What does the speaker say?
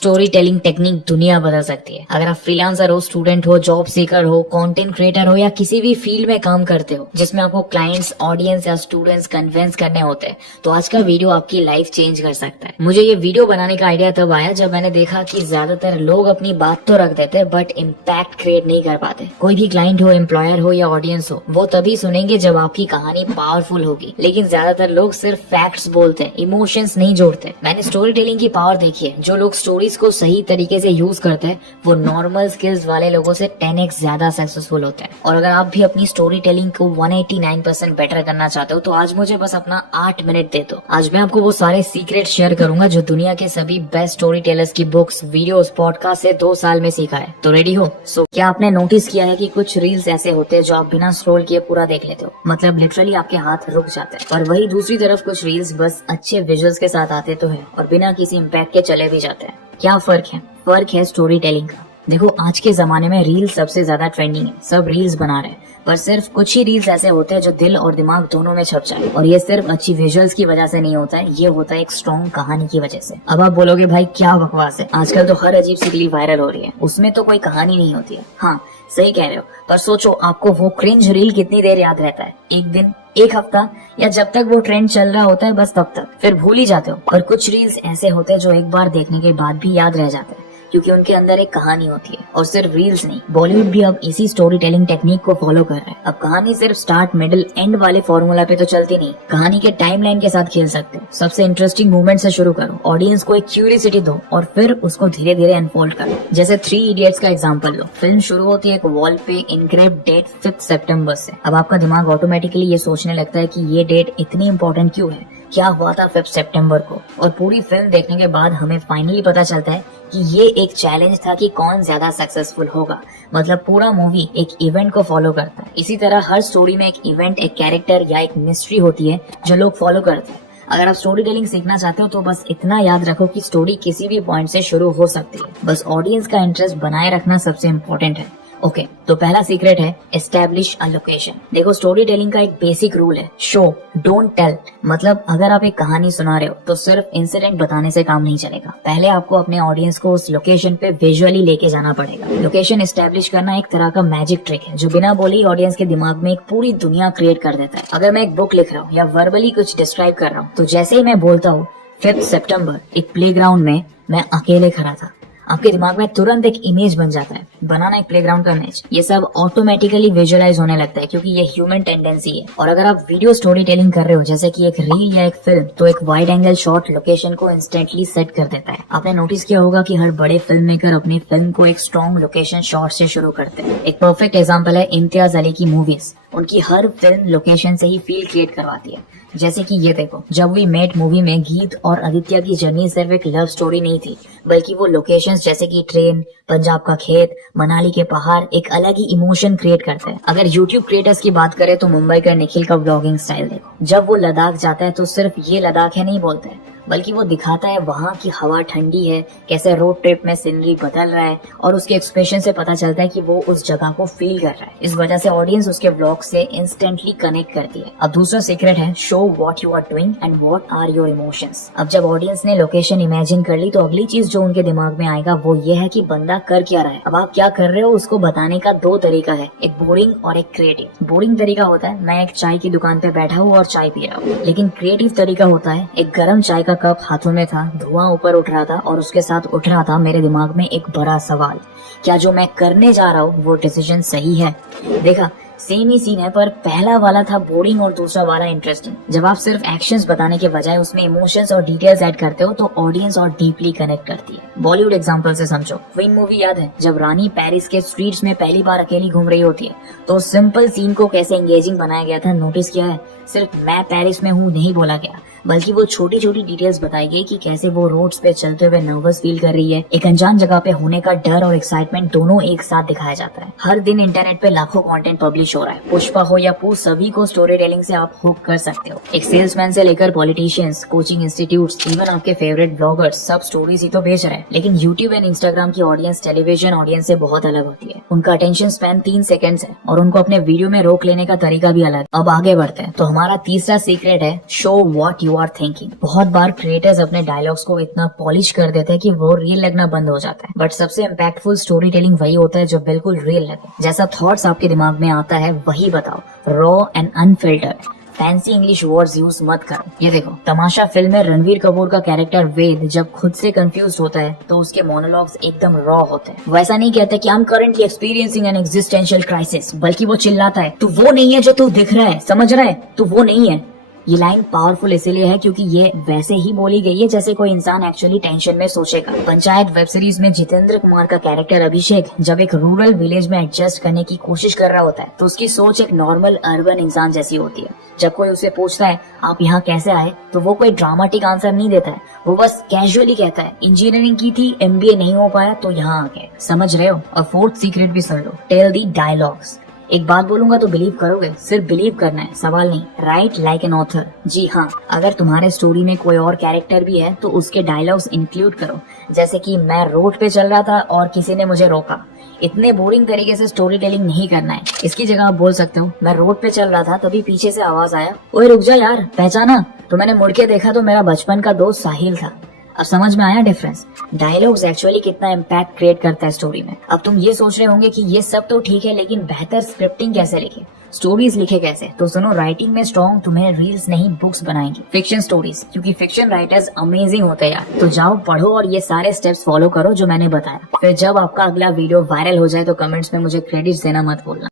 Story telling technique दुनिया बदल सकती है। अगर आप फ्रीलांसर हो, स्टूडेंट हो, जॉब सीकर हो, कंटेंट क्रिएटर हो या किसी भी फील्ड में काम करते हो जिसमें आपको क्लाइंट्स, ऑडियंस या स्टूडेंट्स कन्विंस करने होते हैं, तो आज का वीडियो आपकी लाइफ चेंज कर सकता है। मुझे ये वीडियो बनाने का आइडिया तब आया जब मैंने देखा कि ज्यादातर लोग अपनी बात तो रख देते बट इम्पैक्ट क्रिएट नहीं कर पाते। कोई भी क्लाइंट हो, एम्प्लॉयर हो या ऑडियंस हो, वो तभी सुनेंगे जब आपकी कहानी पावरफुल होगी। लेकिन ज्यादातर लोग सिर्फ फैक्ट्स बोलते हैं, इमोशंस नहीं जोड़ते। मैंने स्टोरी टेलिंग की पावर देखी है। जो लोग स्टोरीज को सही तरीके से यूज करते हैं वो नॉर्मल स्किल्स वाले लोगों से 10x ज्यादा सक्सेसफुल होते हैं। और अगर आप भी अपनी स्टोरी टेलिंग को 189% बेटर करना चाहते हो तो आज मुझे बस अपना 8 मिनट दे दो। आज मैं आपको वो सारे सीक्रेट शेयर करूंगा जो दुनिया के सभी बेस्ट स्टोरी टेलर्स की बुक्स, वीडियोस, पॉडकास्ट से 2 साल में सीखा है। तो रेडी हो? क्या आपने नोटिस किया है कि कुछ रील्स ऐसे होते हैं जो आप बिना स्क्रॉल किए पूरा देख लेते हो, मतलब लिटरली आपके हाथ रुक जाते हैं। और वही दूसरी तरफ कुछ रील्स बस अच्छे विजुअल्स के साथ आते तो है और बिना किसी इम्पैक्ट के चले भी जाते हैं। क्या फर्क है? फर्क है स्टोरी टेलिंग का। देखो, आज के जमाने में रील्स सबसे ज्यादा ट्रेंडिंग है। सब रील्स बना रहे हैं, पर सिर्फ कुछ ही रील्स ऐसे होते हैं जो दिल और दिमाग दोनों में छप जाए। और ये सिर्फ अच्छी विजुअल्स की वजह से नहीं होता है, ये होता है एक स्ट्रॉन्ग कहानी की वजह से। अब आप बोलोगे भाई क्या बकवास है, आजकल तो हर अजीब सी रील वायरल हो रही है, उसमें तो कोई कहानी नहीं होती है। हाँ, सही कह रहे हो, पर सोचो आपको वो क्रिंज रील कितनी देर याद रहता है? एक दिन, एक हफ्ता, या जब तक वो ट्रेंड चल रहा होता है बस तब तक, फिर भूल ही जाते हो। पर कुछ रील्स ऐसे होते हैं जो एक बार देखने के बाद भी याद रह जाते हैं क्योंकि उनके अंदर एक कहानी होती है। और सिर्फ रील्स नहीं, बॉलीवुड भी अब इसी स्टोरी टेलिंग टेक्निक को फॉलो कर रहा है। अब कहानी सिर्फ स्टार्ट, मिडिल, एंड वाले फॉर्मूला पे तो चलती नहीं, कहानी के टाइमलाइन के साथ खेल सकते हो। सबसे इंटरेस्टिंग मोमेंट से शुरू करो, ऑडियंस को एक क्यूरियोसिटी दो और फिर उसको धीरे धीरे अनफोल्ड करो। जैसे 3 इडियट्स का एग्जांपल लो। फिल्म शुरू होती है एक वॉल पे इनक्रेप्ट डेट 5 सितंबर से। अब आपका दिमाग ऑटोमेटिकली ये सोचने लगता है कि ये डेट इतनी इंपॉर्टेंट क्यों है, क्या हुआ था 5 सितंबर को। और पूरी फिल्म देखने के बाद हमें फाइनली पता चलता है कि ये एक चैलेंज था कि कौन ज्यादा सक्सेसफुल होगा। मतलब पूरा मूवी एक इवेंट को फॉलो करता है। इसी तरह हर स्टोरी में एक इवेंट, एक कैरेक्टर या एक मिस्ट्री होती है जो लोग फॉलो करते हैं। अगर आप स्टोरी टेलिंग सीखना चाहते हो तो बस इतना याद रखो कि स्टोरी किसी भी पॉइंट से शुरू हो सकती है, बस ऑडियंस का इंटरेस्ट बनाए रखना सबसे इम्पोर्टेंट है। ओके, तो पहला सीक्रेट है एस्टैब्लिश अ लोकेशन। देखो, स्टोरी टेलिंग का एक बेसिक रूल है, शो डोंट टेल। मतलब अगर आप एक कहानी सुना रहे हो तो सिर्फ इंसिडेंट बताने से काम नहीं चलेगा। पहले आपको अपने ऑडियंस को उस लोकेशन पे विजुअली लेके जाना पड़ेगा। लोकेशन एस्टैब्लिश करना एक तरह का मैजिक ट्रिक है जो बिना बोले ही ऑडियंस के दिमाग में एक पूरी दुनिया क्रिएट कर देता है। अगर मैं एक बुक लिख रहा हूँ या वर्बली कुछ डिस्क्राइब कर रहा हूँ तो जैसे ही मैं बोलता हूँ 5 सितंबर एक प्लेग्राउंड में मैं अकेले खड़ा था, आपके दिमाग में तुरंत एक इमेज बन जाता है। बनाना एक प्लेग्राउंड का इमेज, ये सब ऑटोमेटिकली विजुअलाइज होने लगता है क्योंकि ये ह्यूमन टेंडेंसी है। और अगर आप वीडियो स्टोरी टेलिंग कर रहे हो जैसे कि एक रील या एक फिल्म, तो एक वाइड एंगल शॉट लोकेशन को इंस्टेंटली सेट कर देता है। आपने नोटिस किया होगा कि हर बड़े फिल्म मेकर अपनी फिल्म को एक स्ट्रॉन्ग लोकेशन शॉट से शुरू करते हैं। एक परफेक्ट एग्जाम्पल है इम्तियाज अली की मूवीज। उनकी हर फिल्म लोकेशन से ही फील क्रिएट करवाती है। जैसे कि ये देखो, जब वी मेट मूवी में गीत और आदित्य की जर्नी सिर्फ एक लव स्टोरी नहीं थी, बल्कि वो लोकेशंस जैसे कि ट्रेन, पंजाब का खेत, मनाली के पहाड़ एक अलग ही इमोशन क्रिएट करते हैं। अगर यूट्यूब क्रिएटर्स की बात करें तो मुंबई का निखिल का व्लॉगिंग स्टाइल देखो। जब वो लद्दाख जाता है तो सिर्फ ये लद्दाख है नहीं बोलते हैं, बल्कि वो दिखाता है वहाँ की हवा ठंडी है, कैसे रोड ट्रिप में सीनरी बदल रहा है, और उसके एक्सप्रेशन से पता चलता है कि वो उस जगह को फील कर रहा है। इस वजह से ऑडियंस उसके व्लॉग से इंस्टेंटली कनेक्ट करती है। अब दूसरा सीक्रेट है show what you are doing and what are your emotions. अब जब ऑडियंस ने लोकेशन इमेजिन कर ली तो अगली चीज जो उनके दिमाग में आएगा वो ये है कि बंदा कर क्या रहा है। अब आप क्या कर रहे हो उसको बताने का 2 तरीका है, एक बोरिंग और एक क्रिएटिव। बोरिंग तरीका होता है मैं एक चाय की दुकान पे बैठा हूँ और चाय पी रहा हूँ। लेकिन क्रिएटिव तरीका होता है एक गर्म चाय का कप हाथों में था, धुआं ऊपर उठ रहा था और उसके साथ उठ रहा था मेरे दिमाग में एक बड़ा सवाल, क्या जो मैं करने जा रहा हूँ वो डिसीजन सही है? देखा, सेम ही सीन है, पर पहला वाला था बोरिंग और दूसरा वाला इंटरेस्टिंग। जब आप सिर्फ एक्शंस बताने के बजाय उसमें इमोशंस और डिटेल्स ऐड करते हो तो ऑडियंस और डीपली कनेक्ट करती है। बॉलीवुड एग्जांपल से समझो, क्वीन मूवी याद है? जब रानी पेरिस के स्ट्रीट्स में पहली बार अकेली घूम रही होती है तो सिंपल सीन को कैसे एंगेजिंग बनाया गया था, नोटिस किया है? सिर्फ मैं पेरिस में हूँ नहीं बोला गया, बल्कि वो छोटी छोटी डिटेल्स बताई गई कि कैसे वो रोड्स पे चलते हुए नर्वस फील कर रही है। एक अनजान जगह पे होने का डर और एक्साइटमेंट दोनों एक साथ दिखाया जाता है। हर दिन इंटरनेट पे लाखों कंटेंट पब्लिश हो रहा है, पुष्पा हो या पू, सभी को स्टोरी टेलिंग से आप हुक कर सकते हो। एक सेल्समैन से लेकर पॉलिटिशियंस, कोचिंग इंस्टीट्यूट्स, इवन आपके फेवरेट ब्लॉगर्स, सब स्टोरीज ही तो भेज रहे हैं। लेकिन यूट्यूब एंड इंस्टाग्राम की ऑडियंस टेलीविजन ऑडियंस से बहुत अलग होती है। उनका अटेंशन स्पैन 3 सेकंड्स है और उनको अपने वीडियो में रोक लेने का तरीका भी अलग। अब आगे बढ़ते हैं, तो हमारा तीसरा सीक्रेट है show what you are thinking. बहुत बार क्रिएटर्स अपने डायलॉग्स को इतना पॉलिश कर देते हैं कि वो रियल लगना बंद हो जाता है, बट सबसे इम्पैक्टफुल स्टोरी टेलिंग वही होता है जो बिल्कुल रियल लगे। जैसा थॉट्स आपके दिमाग में आता है वही बताओ, raw and unfiltered. Fancy English words use मत करो। ये देखो, तमाशा फिल्म में रणवीर कपूर का कैरेक्टर वेद जब खुद से कंफ्यूज होता है तो उसके मोनोलॉग्स एकदम रॉ होते हैं। वैसा नहीं कहता कि I am currently experiencing N existential crisis, बल्कि वो चिल्लाता है, तू वो नहीं है जो तू दिख रहा है, समझ रहा है, तू वो नहीं है। ये लाइन पावरफुल इसीलिए है क्योंकि ये वैसे ही बोली गई है जैसे कोई इंसान एक्चुअली टेंशन में सोचेगा। पंचायत वेब सीरीज में जितेंद्र कुमार का कैरेक्टर अभिषेक जब एक रूरल विलेज में एडजस्ट करने की कोशिश कर रहा होता है तो उसकी सोच एक नॉर्मल अर्बन इंसान जैसी होती है। जब कोई उसे पूछता है आप यहाँ कैसे आए, तो वो कोई ड्रामेटिक आंसर नहीं देता है, वो बस कैजुअली कहता है इंजीनियरिंग की थी, MBA नहीं हो पाया तो यहाँ आ गए। समझ रहे हो? और फोर्थ सीक्रेट भी सुन लो, टेल दी डायलॉग्स। एक बात बोलूंगा तो बिलीव करोगे, सिर्फ बिलीव करना है, सवाल नहीं। Write like an author. जी हाँ, अगर तुम्हारे स्टोरी में कोई और कैरेक्टर भी है तो उसके डायलॉग्स इंक्लूड करो, जैसे कि मैं रोड पे चल रहा था और किसी ने मुझे रोका। इतने बोरिंग तरीके से स्टोरी टेलिंग नहीं करना है। इसकी जगह आप बोल सकते हो, मैं रोड पे चल रहा था तभी पीछे से आवाज आया, ओए रुक जा यार, पहचाना? तो मैंने मुड़ के देखा तो मेरा बचपन का दोस्त साहिल था। अब समझ में आया डिफरेंस? डायलॉग्स एक्चुअली कितना इम्पैक्ट क्रिएट करता है स्टोरी में। अब तुम ये सोच रहे होंगे कि ये सब तो ठीक है, लेकिन बेहतर स्क्रिप्टिंग कैसे लिखे, स्टोरीज लिखे कैसे? तो सुनो, राइटिंग में स्ट्रॉन्ग तुम्हें रील्स नहीं बुक्स बनाएंगी, फिक्शन स्टोरीज, क्योंकि फिक्शन राइटर्स अमेजिंग होते हैं यार। तो जाओ पढ़ो और ये सारे स्टेप्स फॉलो करो जो मैंने बताया। फिर जब आपका अगला वीडियो वायरल हो जाए तो कमेंट्स में मुझे क्रेडिट्स देना मत भूलना।